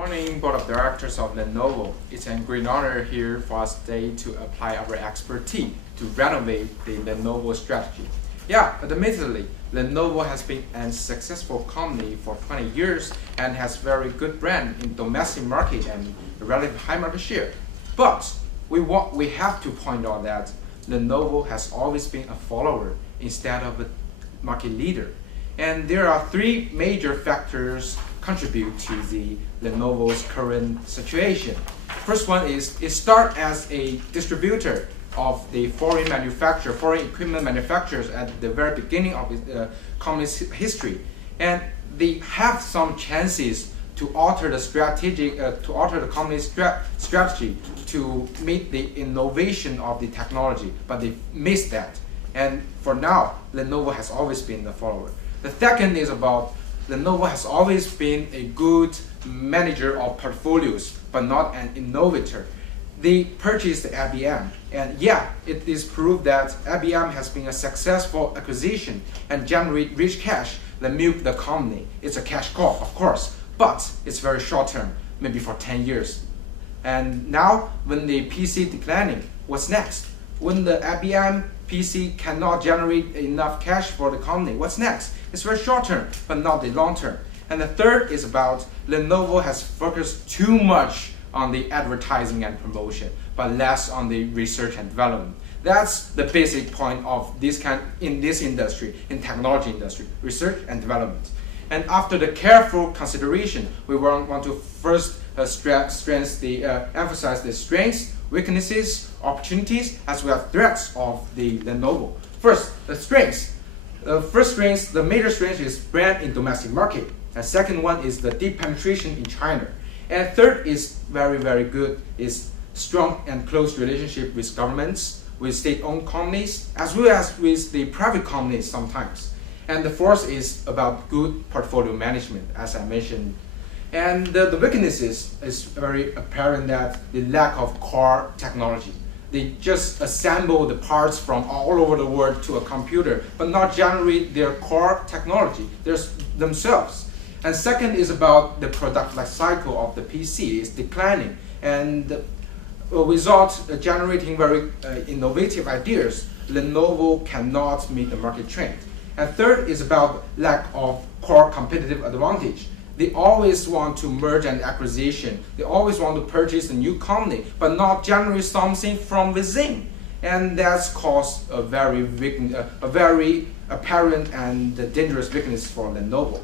morning, Board of Directors of Lenovo. It's a great honor here for us today to apply our expertise to renovate the Lenovo strategy. Yeah, admittedly, Lenovo has been a successful company for 20 years and has very good brand in domestic market and relatively high market share. But we have to point out that Lenovo has always been a follower instead of a market leader. And there are three major factors contribute to the Lenovo's current situation. First one is it started as a distributor of the foreign equipment manufacturers at the very beginning of its company's history, and they have some chances to alter the company's strategy to meet the innovation of the technology, but they missed that. And for now, Lenovo has always been the follower. The second is about Lenovo has always been a good manager of portfolios, but not an innovator. They purchased IBM, and yeah, it is proved that IBM has been a successful acquisition and generate rich cash that milk the company. It's a cash cow, of course, but it's very short term, maybe for 10 years. And now, when the PC declining, what's next? When the IBM PC cannot generate enough cash for the company, what's next? It's very short term, but not the long term. And the third is about Lenovo has focused too much on the advertising and promotion, but less on the research and development. That's the basic point of in this industry, in technology industry, research and development. And after the careful consideration, we want to first emphasize the strengths, weaknesses, opportunities, as well as threats of the Lenovo. First, the strengths. The major strength is brand in domestic market. And second one is the deep penetration in China. And third is very, very good, is strong and close relationship with governments, with state-owned companies, as well as with the private companies sometimes. And the fourth is about good portfolio management, as I mentioned. And the weaknesses is very apparent that the lack of core technology. They just assemble the parts from all over the world to a computer, but not generate their core technology themselves. And second is about the product life cycle of the PC is declining, and without generating very innovative ideas, Lenovo cannot meet the market trend. And third is about lack of core competitive advantage. They always want to merge and acquisition. They always want to purchase a new company, but not generate something from within. And that's caused a very apparent and dangerous weakness for Lenovo.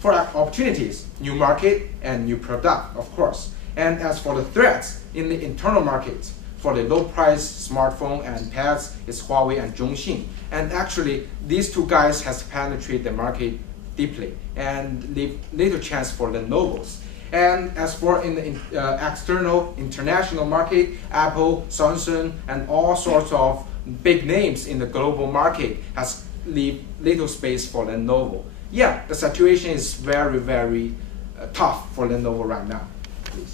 For opportunities, new market and new product, of course. And as for the threats in the internal market, for the low price smartphone and pads, it's Huawei and Zhongxin. And actually, these two guys has penetrated the market deeply and leave little chance for Lenovo's. And as for in the external international market, Apple, Samsung, and all sorts of big names in the global market has leave little space for Lenovo. Yeah, the situation is very, very tough for Lenovo right now. Please.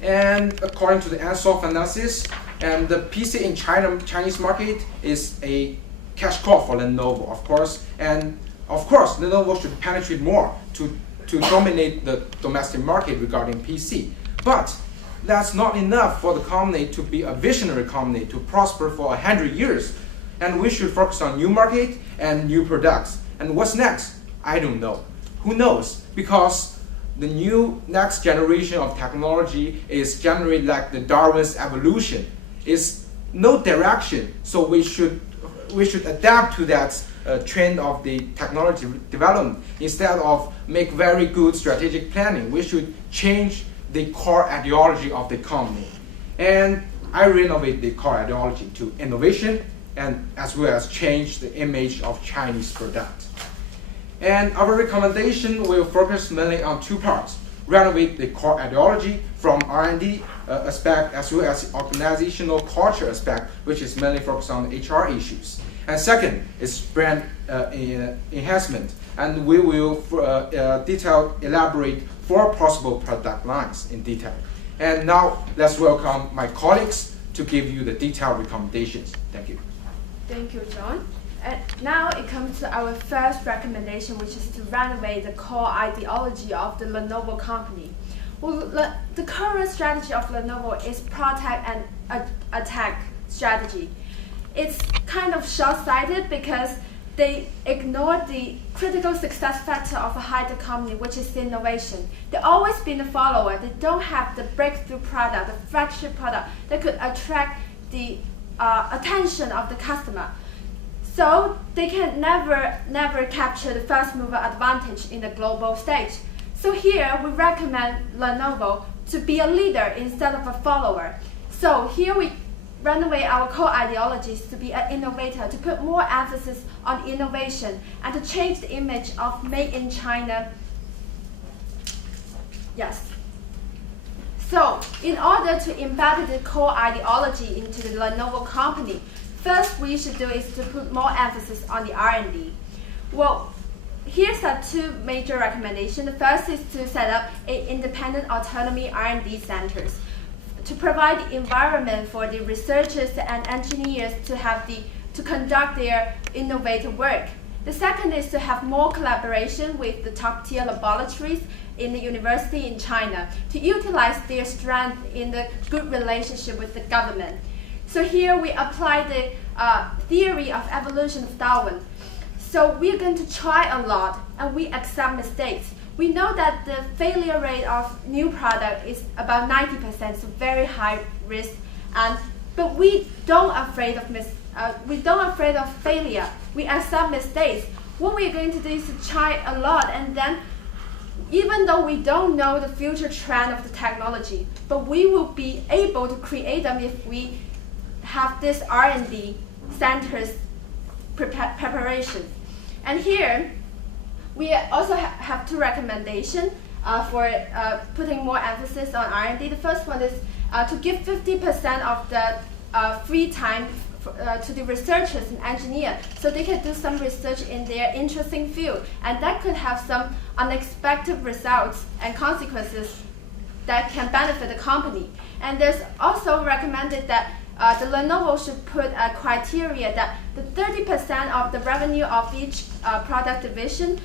And according to the SWOT analysis, and the PC in Chinese market is a cash cow for Lenovo, of course. And of course, Lenovo should penetrate more to dominate the domestic market regarding PC. But that's not enough for the company to be a visionary company to prosper for 100 years. And we should focus on new market and new products. And what's next? I don't know. Who knows? Because the next generation of technology is generally like the Darwin's evolution. It's no direction. So we should adapt to that trend of the technology development. Instead of make very good strategic planning, we should change the core ideology of the company. And I renovate the core ideology to innovation, and as well as change the image of Chinese product. And our recommendation will focus mainly on two parts. Renovate the core ideology from R&D aspect as well as organizational culture aspect, which is mainly focused on HR issues. And second is brand enhancement. And we will elaborate 4 possible product lines in detail. And now let's welcome my colleagues to give you the detailed recommendations. Thank you. Thank you, John. And now it comes to our first recommendation, which is to renovate the core ideology of the Lenovo company. Well, the current strategy of Lenovo is protect and attack strategy. It's kind of short-sighted because they ignore the critical success factor of a high-tech company, which is innovation. They've always been a follower. They don't have the breakthrough product, the flagship product that could attract the attention of the customer. So they can never capture the first mover advantage in the global stage. So here we recommend Lenovo to be a leader instead of a follower. So here we renovate our core ideologies to be an innovator, to put more emphasis on innovation, and to change the image of made in China. Yes. So in order to embed the core ideology into the Lenovo company, first we should do is to put more emphasis on the R&D. Well, here's our two major recommendations. The first is to set up an independent autonomy R&D centers to provide the environment for the researchers and engineers to conduct their innovative work. The second is to have more collaboration with the top-tier laboratories in the university in China to utilize their strength in the good relationship with the government. So here we apply the theory of evolution of Darwin. So we're going to try a lot and we accept mistakes. We know that the failure rate of new product is about 90%, so very high risk. But we don't afraid of failure. We accept mistakes. What we're going to do is to try a lot, and then even though we don't know the future trend of the technology, but we will be able to create them if we have this R&D centers preparation. And here, we also have two recommendations for putting more emphasis on R&D. The first one is to give 50% of the free time to the researchers and engineers so they can do some research in their interesting field. And that could have some unexpected results and consequences that can benefit the company. And there's also recommended that the Lenovo should put a criteria that the 30% of the revenue of each product division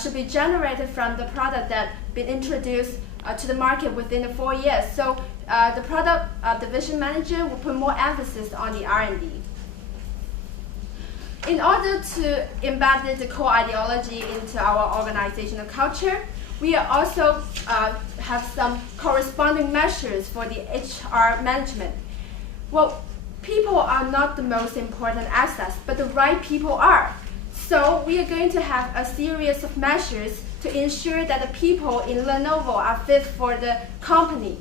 should be generated from the product that been introduced to the market within the 4 years. So the product division manager will put more emphasis on the R&D. In order to embed the core ideology into our organizational culture, we also have some corresponding measures for the HR management. Well, people are not the most important assets, but the right people are. So we are going to have a series of measures to ensure that the people in Lenovo are fit for the company.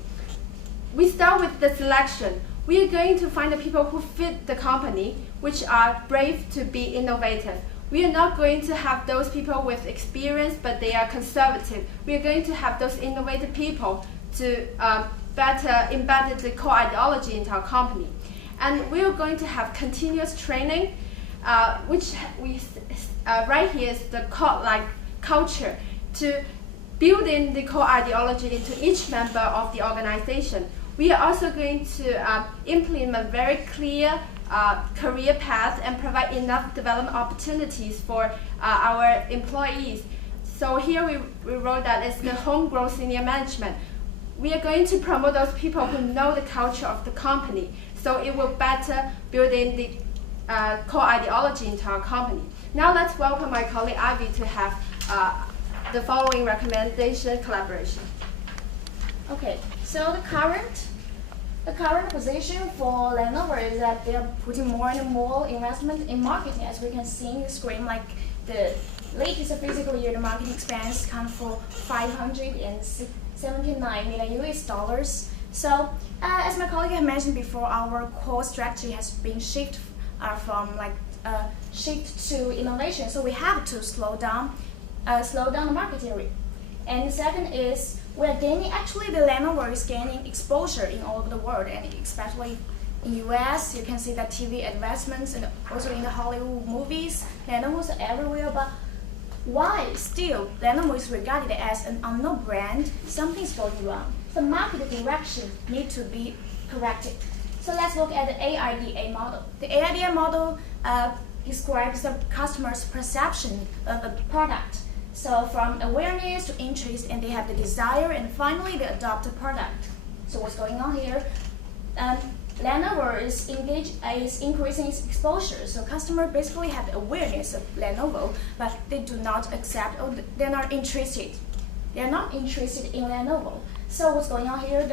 We start with the selection. We are going to find the people who fit the company, which are brave to be innovative. We are not going to have those people with experience, but they are conservative. We are going to have those innovative people to better embed the core ideology into our company. And we are going to have continuous training, which right here is the core-like culture, to build in the core ideology into each member of the organization. We are also going to implement very clear career paths and provide enough development opportunities for our employees. So here we wrote that it's the homegrown senior management. We are going to promote those people who know the culture of the company, so it will better build in the core ideology into our company. Now let's welcome my colleague Ivy to have the following recommendation collaboration. Okay, so the current position for Lenovo is that they are putting more and more investment in marketing. As we can see in the screen, like the latest fiscal year, the marketing expense comes for $579 million US dollars. So, as my colleague had mentioned before, our core strategy has been shift to innovation. So we have to slow down the marketing rate. And the second is we are gaining. Actually, the Lenovo is gaining exposure in all over the world, and especially in US. You can see that TV advertisements and also in the Hollywood movies. Lenovo is everywhere, but why still Lenovo is regarded as an unknown brand? Something's going wrong. The market direction needs to be corrected. So let's look at the AIDA model. The AIDA model describes the customer's perception of a product. So from awareness to interest, and they have the desire, and finally they adopt the product. So what's going on here? Lenovo is increasing its exposure. So customers basically have the awareness of Lenovo, but they do not accept, or they're not interested. They're not interested in Lenovo. So what's going on here?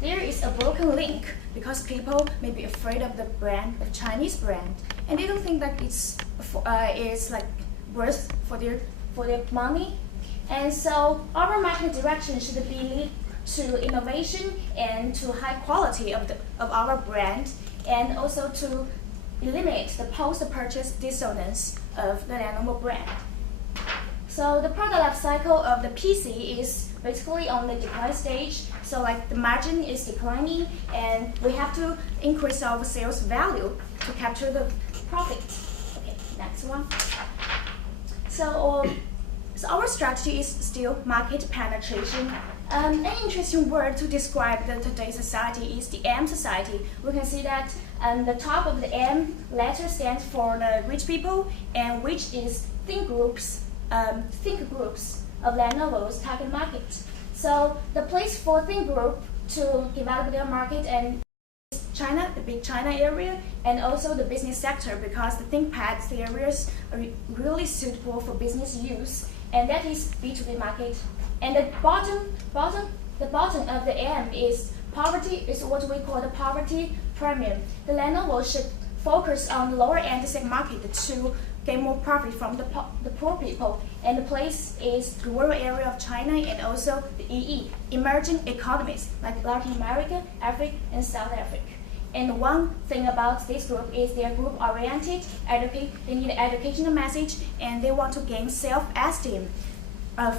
There is a broken link, because people may be afraid of the brand, of Chinese brand, and they don't think that it's like worth for their money. And so our marketing direction should be lead to innovation and to high quality of our brand, and also to eliminate the post-purchase dissonance of the Lenovo brand. So the product life cycle of the PC is basically on the decline stage. So like the margin is declining, and we have to increase our sales value to capture the profit. Okay, next one. So our strategy is still market penetration. An interesting word to describe today's society is the M society. We can see that the top of the M letter stands for the rich people, and which is think groups of Lenovo's target market. So the place for think group to develop their market and China, the big China area, and also the business sector, because the ThinkPads areas are really suitable for business use, and that is B2B market. And the bottom of the M is poverty, is what we call the poverty premium. The Lenovo should focus on the lower end market to get more profit from the poor people. And the place is the rural area of China, and also the EE, emerging economies like Latin America, Africa, and South Africa. And one thing about this group is they're group-oriented, they need an educational message, and they want to gain self-esteem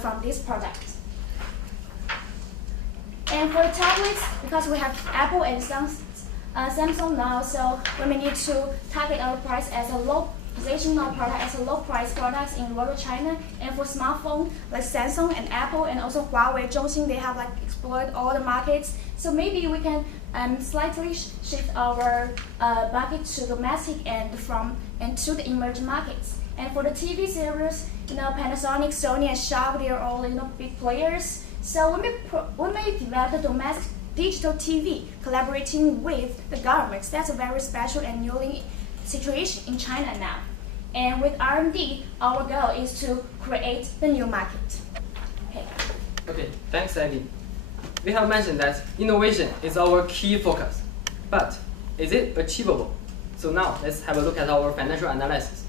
from this product. And for the tablets, because we have Apple and Samsung now, so we may need to target our price as a low, position our product as a low price products in rural China. And for smartphone, like Samsung and Apple and also Huawei, Zhongxin, they have like explored all the markets. So maybe we can slightly shift our market to domestic and to the emerging markets. And for the TV series, Panasonic, Sony, and Sharp, they are all big players. So we may develop the domestic digital TV collaborating with the governments. That's a very special and new situation in China now. And with R&D, our goal is to create the new market. Okay, thanks, Andy. We have mentioned that innovation is our key focus, but is it achievable? So now let's have a look at our financial analysis.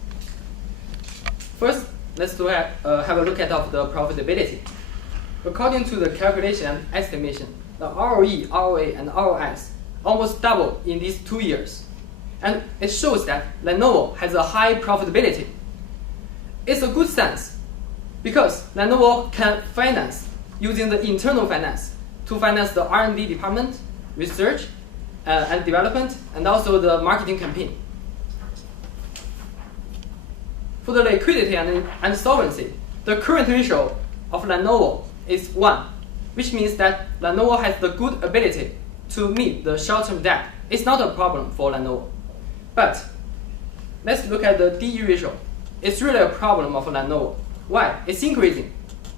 First, let's have a look at the profitability. According to the calculation and estimation, the ROE, ROA, and ROS almost doubled in these 2 years. And it shows that Lenovo has a high profitability. It's a good sense, because Lenovo can finance using the internal finance to finance the R&D department, research and development, and also the marketing campaign. For the liquidity and solvency, the current ratio of Lenovo is 1, which means that Lenovo has the good ability to meet the short-term debt. It's not a problem for Lenovo. But let's look at the DE ratio. It's really a problem of Lenovo. Why? It's increasing.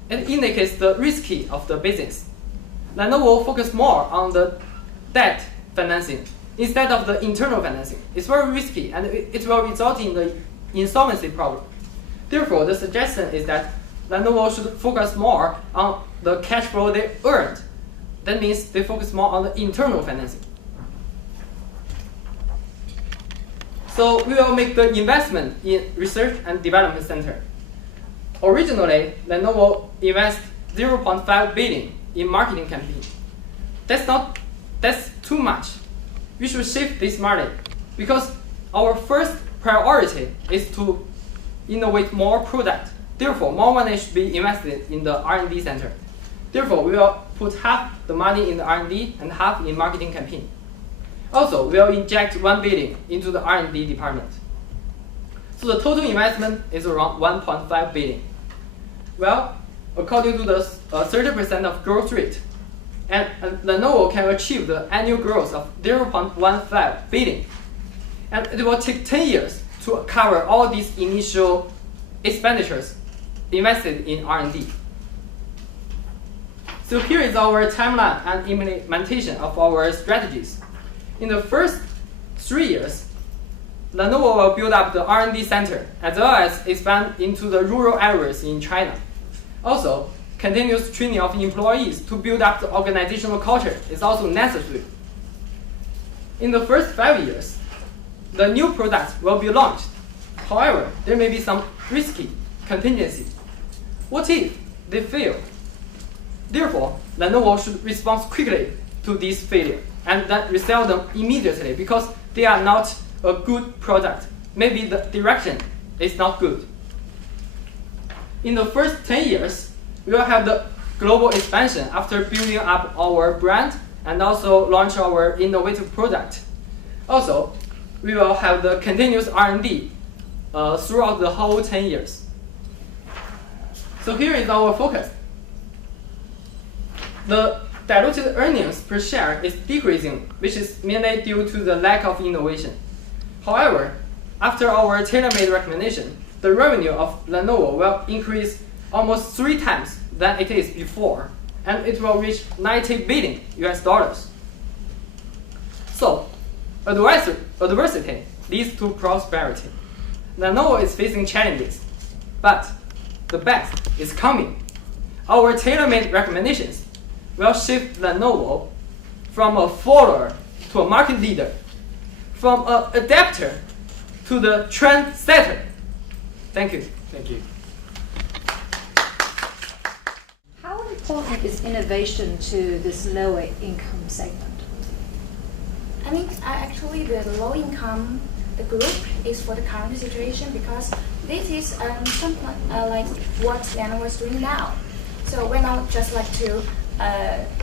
It indicates the risky of the business. Lenovo focus more on the debt financing instead of the internal financing. It's very risky, and it will result in the insolvency problem. Therefore, the suggestion is that Lenovo should focus more on the cash flow they earned. That means they focus more on the internal financing. So we will make the investment in research and development center. Originally, Lenovo invested 0.5 billion in marketing campaign. That's too much. We should shift this money, because our first priority is to innovate more product. Therefore, more money should be invested in the R&D center. Therefore, we will put half the money in the R&D and half in marketing campaign. Also, we will inject 1 billion into the R&D department. So the total investment is around 1.5 billion. Well, according to the 30% of growth rate, and Lenovo can achieve the annual growth of 0.15 billion. And it will take 10 years to cover all these initial expenditures invested in R&D. So here is our timeline and implementation of our strategies. In the first 3 years, Lenovo will build up the R&D center as well as expand into the rural areas in China. Also, continuous training of employees to build up the organizational culture is also necessary. In the first 5 years, the new products will be launched. However, there may be some risky contingency. What if they fail? Therefore, Lenovo should respond quickly to this failure and then resell them immediately because they are not a good product. Maybe the direction is not good. In the first 10 years, we will have the global expansion after building up our brand and also launch our innovative product. Also, we will have the continuous R&D throughout the whole 10 years. So here is our focus. The diluted earnings per share is decreasing, which is mainly due to the lack of innovation. However, after our tailor-made recommendation, the revenue of Lenovo will increase almost 3 times than it is before, and it will reach $90 billion. So, adversity leads to prosperity. Lenovo is facing challenges, but the best is coming. Our tailor-made recommendations will shift Lenovo from a follower to a market leader, from an adapter to the trendsetter. Thank you. Thank you. How important is innovation to this lower income segment? I think actually the low income, the group is for the current situation because this is something like what Lenovo is doing now. So we're not just like to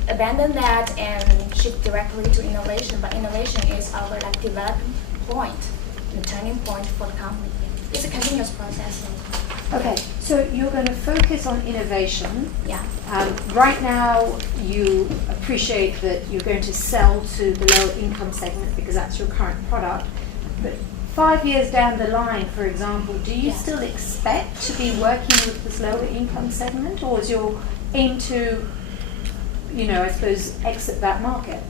abandon that and shift directly to innovation, but innovation is our like development point, the turning point for the company. It's a continuous process. Okay, so you're going to focus on innovation. Yeah. Right now, you appreciate that you're going to sell to the lower income segment because that's your current product. But 5 years down the line, for example, do you still expect to be working with this lower income segment, or is your aim to, I suppose, exit that market?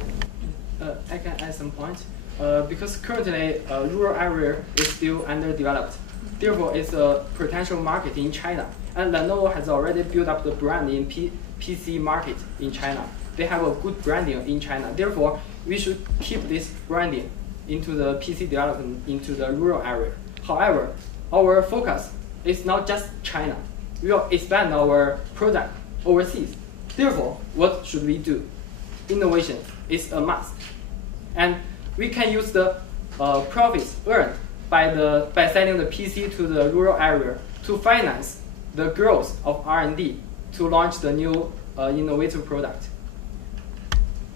I can add some points. Because currently, rural area is still underdeveloped. Therefore, it's a potential market in China. And Lenovo has already built up the brand in PC market in China. They have a good branding in China. Therefore, we should keep this branding into the PC development into the rural area. However, our focus is not just China. We will expand our product overseas. Therefore, what should we do? Innovation is a must. And we can use the profits earned by selling the PC to the rural area to finance the growth of R&D to launch the new innovative product.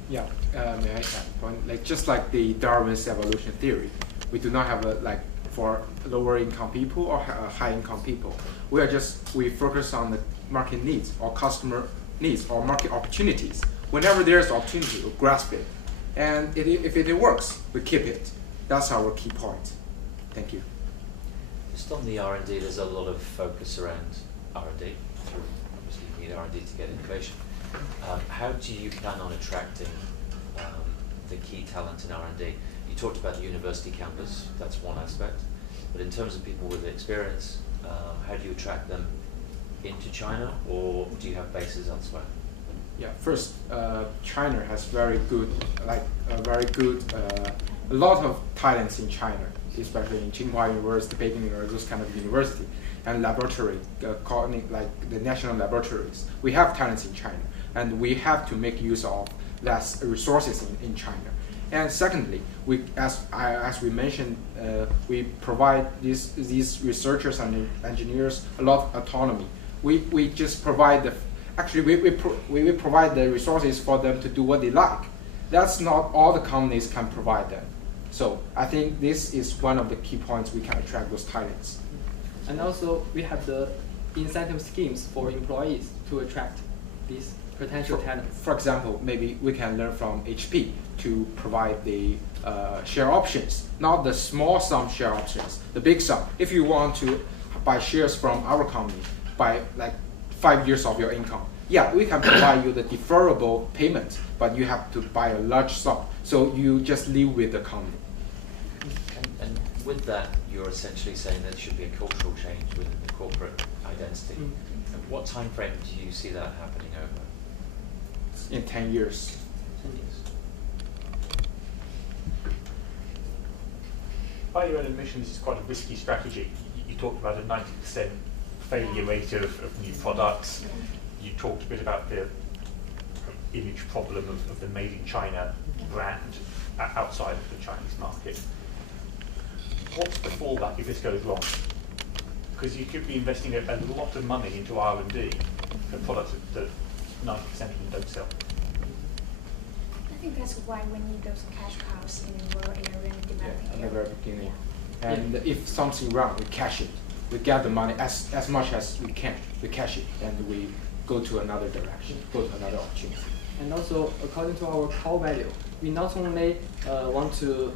Yeah, may I add a point? Like just like the Darwin's evolution theory, we do not have for lower income people or high income people. We focus on the market needs or customer needs or market opportunities. Whenever there's opportunity, we grasp it, and if it works, we keep it. That's our key point. Thank you. Just on the R&D, there's a lot of focus around R&D. Obviously, you need R&D to get innovation. How do you plan on attracting the key talent in R&D? You talked about the university campus. That's one aspect. But in terms of people with experience, how do you attract them into China, or do you have bases elsewhere? Yeah. First, China has a lot of talents in China, especially in Tsinghua University, Peking University, those kind of university, and laboratory, like the national laboratories. We have talents in China, and we have to make use of less resources in China. And secondly, as we mentioned, we provide these researchers and engineers a lot of autonomy. We just provide we provide the resources for them to do what they like. That's not all the companies can provide them. So I think this is one of the key points we can attract those talents. And also, we have the incentive schemes for employees to attract these potential talents. For example, maybe we can learn from HP to provide the share options, not the small sum share options, the big sum. If you want to buy shares from our company by like 5 years of your income, yeah, we can provide you the deferrable payment, but you have to buy a large sum. So you just live with the company. And with that, you're essentially saying there should be a cultural change within the corporate identity. And what time frame do you see that happening over? In 10 years. 10 years. By your own admission, this is quite a risky strategy. You talked about a 90% failure rate of new products. You talked a bit about the image problem of the made in China brand outside of the Chinese market. What's the fallback if this goes wrong? Because you could be investing a lot of money into R&D for products that 90% of them don't sell. I think that's why we need those cash cows in the rural area and developing At the area. very beginning. And if something wrong, we cash it. We get the money as much as we can. We cash it and we go to another direction, go to another opportunity. And also, according to our core value, we not only want to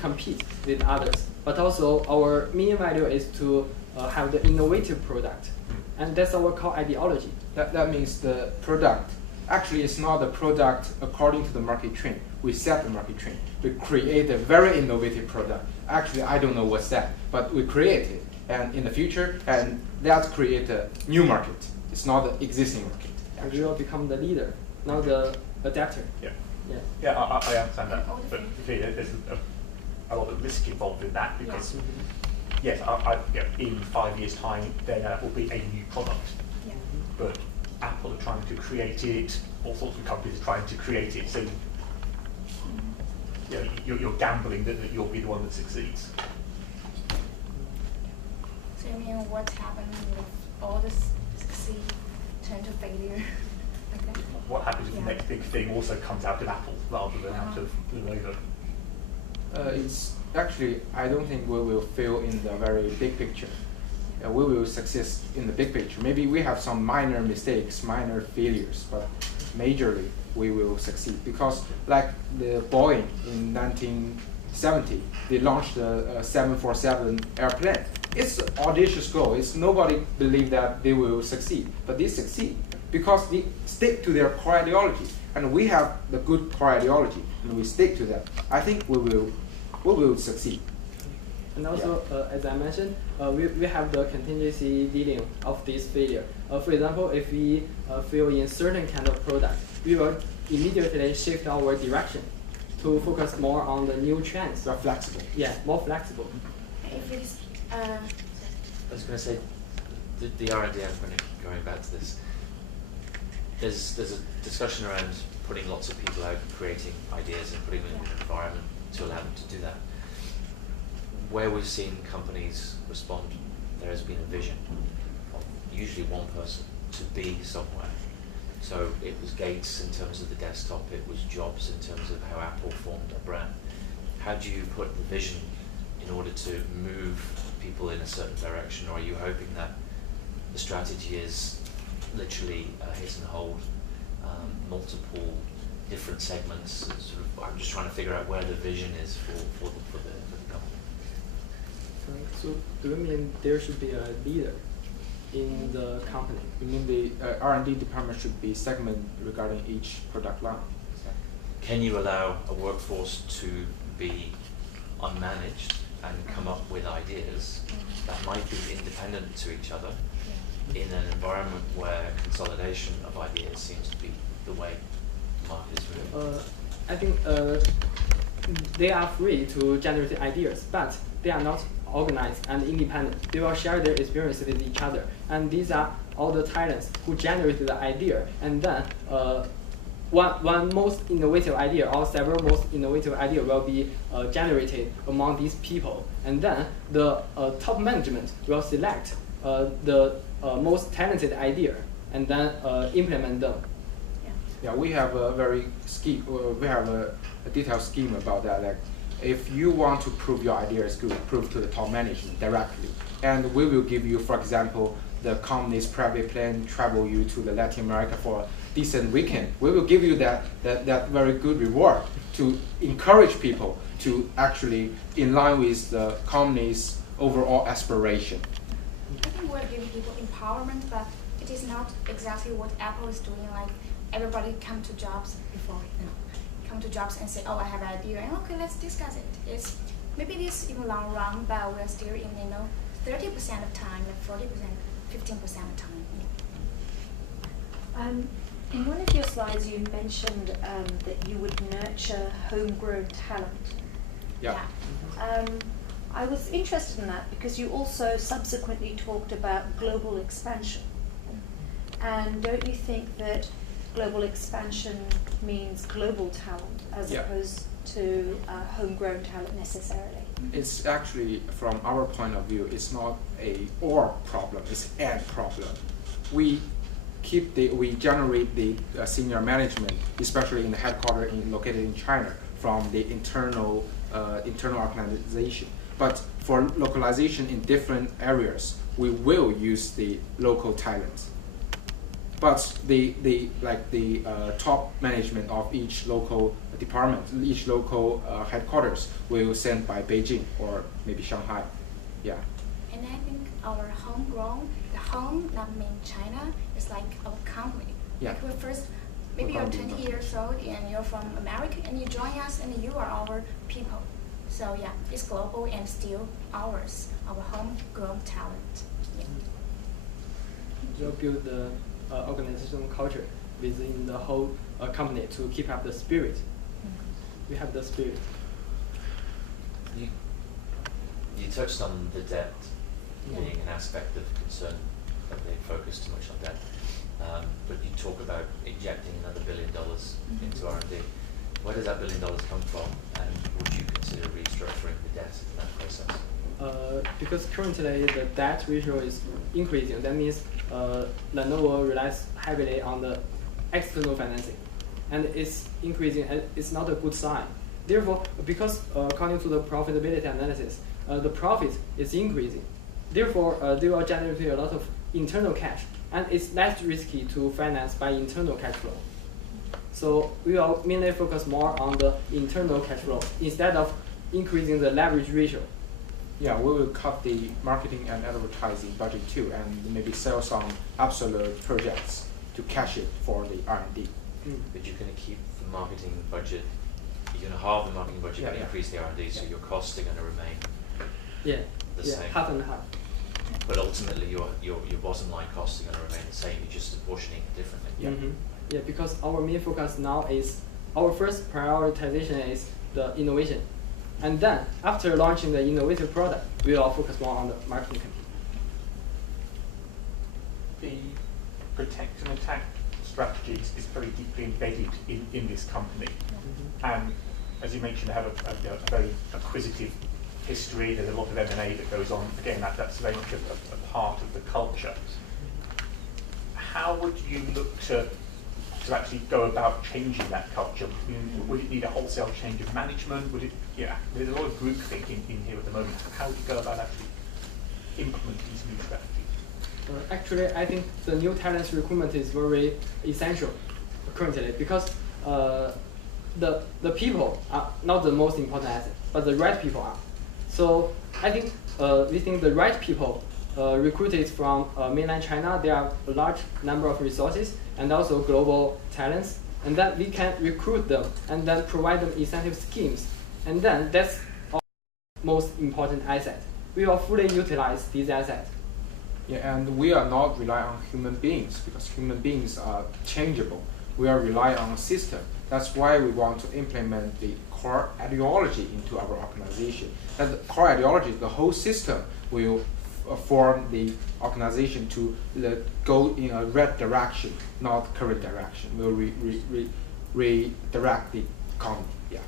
compete with others, but also our main value is to have the innovative product. And that's our core ideology. That means the product, actually it's not the product according to the market trend. We set the market trend. We create a very innovative product. Actually, I don't know what's that, but we create it. And in the future, and that create a new market. It's not the existing market. And we will become the leader, not the adapter. Yeah. Yeah. Yeah, I understand that. But there's a lot of risk involved in that because, yes, in 5 years' time, there will be a new product. Yeah. But Apple are trying to create it, all sorts of companies are trying to create it. So you're gambling that you'll be the one that succeeds. So you mean what's happening with all this succeed turn to failure? Like that? What happens if Yeah. the next big thing also comes out of Apple rather than out of Lenovo? It's actually, I don't think we will fail in the very big picture. We will succeed in the big picture. Maybe we have some minor mistakes, minor failures, but majorly we will succeed. Because like the Boeing in 1970, they launched the 747 airplane. It's an audacious goal. It's nobody believed that they will succeed, but they succeed because they stick to their core ideology. And we have the good core ideology, and we stick to that. I think we will succeed. And also, as I mentioned, we have the contingency dealing of this failure. For example, if we fail in certain kind of product, we will immediately shift our direction to focus more on the new trends. We are flexible. Yeah, more flexible. If it's, I was going to say, the R&D aspect, going back to this, there's a discussion around putting lots of people out, creating ideas and putting them in an environment to allow them to do that. Where we've seen companies respond, there has been a vision of usually one person to be somewhere. So it was Gates in terms of the desktop, it was Jobs in terms of how Apple formed a brand. How do you put the vision in order to move people in a certain direction, or are you hoping that the strategy is literally hit and hold, multiple different segments? Sort of, I'm just trying to figure out where the vision is for the company. So do you mean there should be a leader in the company? You mean the R&D department should be segmented regarding each product line? Can you allow a workforce to be unmanaged and come up with ideas that might be independent to each other in an environment where consolidation of ideas seems to be the way the market is moving? I think they are free to generate ideas, but they are not organized and independent. They will share their experience with each other, and these are all the talents who generated the idea, and then one most innovative idea or several most innovative idea will be generated among these people, and then the top management will select the most talented idea and then implement them. Yeah, we have a we have a detailed scheme about that. Like, if you want to prove your idea is good, prove to the top management directly, and we will give you, for example, the company's private plane travel you to the Latin America for a decent weekend. We will give you that very good reward to encourage people to actually in line with the company's overall aspiration. I think we're giving people empowerment, but it is not exactly what Apple is doing. Like everybody come to jobs before, come to jobs and say, oh, I have an idea, and okay, let's discuss it. It's maybe it is in the long run, but we're still in 30% of time, like 40%, 15% of time. In one of your slides, you mentioned that you would nurture homegrown talent. Yeah. I was interested in that because you also subsequently talked about global expansion. And don't you think that global expansion means global talent as opposed to homegrown talent necessarily? It's actually, from our point of view, it's not a or problem, it's an problem. We generate the senior management, especially in the headquarters located in China, from the internal organization. But for localization in different areas, we will use the local talent. But the top management of each local department, each local headquarters will send by Beijing or maybe Shanghai. Yeah. And I think our homegrown, the home not mean China, is like our company. Yeah. Like we're first, maybe you're 20 years old and you're from America and you join us and you are our people. So yeah, it's global and still ours, our homegrown talent. Yeah. You'll build the organizational culture within the whole company to keep up the spirit. We have the spirit. You touched on the debt being an aspect of concern, that they focus too much on debt. But you talk about injecting another $1 billion into R&D. Where does that $1 billion come from, and would you consider restructuring the debt in that process? Because currently the debt ratio is increasing. That means Lenovo relies heavily on the external financing, and it's increasing, and it's not a good sign. Therefore, because according to the profitability analysis, the profit is increasing. Therefore, they will generate a lot of internal cash, and it's less risky to finance by internal cash flow. So we will mainly focus more on the internal cash flow instead of increasing the leverage ratio. Yeah, we will cut the marketing and advertising budget too, and maybe sell some absolute projects to cash it for the R&D. But you're going to keep the marketing budget, you're going to halve the marketing budget and increase the R&D, so your costs are going to remain the same. Half and half. But ultimately your bottom line costs are going to remain the same, you're just apportioning it differently. Yeah. Yeah, because our main focus now is, our first prioritization is the innovation. And then, after launching the innovative product, we will focus more on the marketing campaign. The protect and attack strategy is very deeply embedded in this company. And as you mentioned, they have a very acquisitive history. There's a lot of M&A that goes on. Again, that's very much a part of the culture. How would you look to actually go about changing that culture? Would it need a wholesale change of management? Would it? Yeah, there's a lot of groupthink in here at the moment. How would you go about actually implementing these new strategies? Actually, I think the new talent recruitment is very essential currently, because the people are not the most important asset, but the right people are. So I think we think the right people recruited from mainland China, there are a large number of resources and also global talents, and then we can recruit them and then provide them incentive schemes, and then that's our most important asset. We will fully utilize these assets. Yeah, and we are not relying on human beings because human beings are changeable. We are relying on a system. That's why we want to implement the core ideology into our organization. And the core ideology, the whole system will form the organization to go in a right direction, not current direction. We'll redirect the economy. Yeah.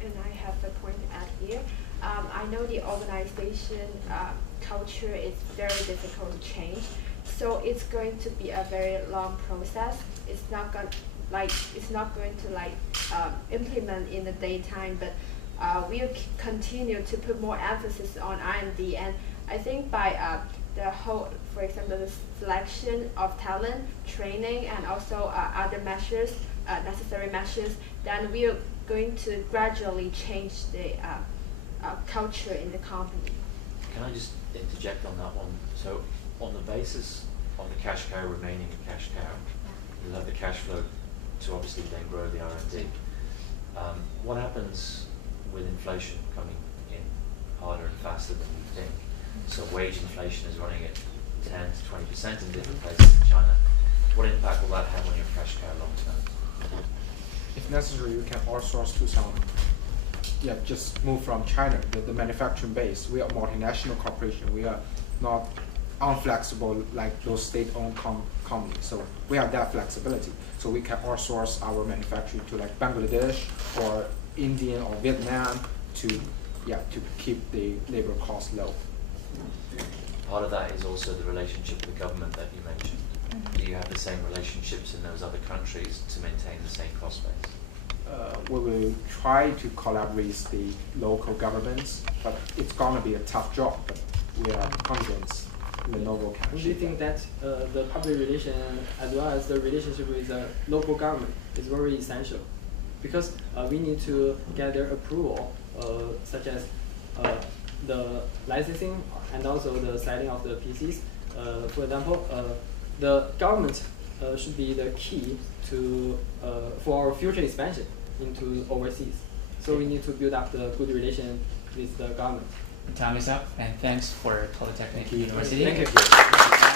And I have a point to add here. I know the organization culture is very difficult to change, so it's going to be a very long process. It's not going to implement in the daytime, but we'll continue to put more emphasis on R&D, and I think by the whole, for example, the selection of talent, training, and also other measures, necessary measures, then we are going to gradually change the culture in the company. Can I just interject on that one? So on the basis of the cash cow remaining a cash cow, you'll have the cash flow to obviously then grow the R&D. What happens with inflation coming in harder and faster than we think? So wage inflation is running at 10 to 20% in different places in China. What impact will that have on your cash cow long term? If necessary, we can outsource to some, just move from China, the manufacturing base. We are a multinational corporation. We are not unflexible like those state-owned companies. So we have that flexibility. So we can outsource our manufacturing to like Bangladesh or India or Vietnam to keep the labor costs low. Part of that is also the relationship with the government that you mentioned. Do you have the same relationships in those other countries to maintain the same cost base? We will try to collaborate with the local governments, but it's gonna be a tough job. But we are confident Lenovo can Do you achieve think that. that the public relation as well as the relationship with the local government is very essential? Because we need to get their approval, such as the licensing and also the selling of the PCs. For example, the government should be the key to for our future expansion into overseas. So we need to build up the good relation with the government. Time is up, and thanks for Polytechnic University. Thank you.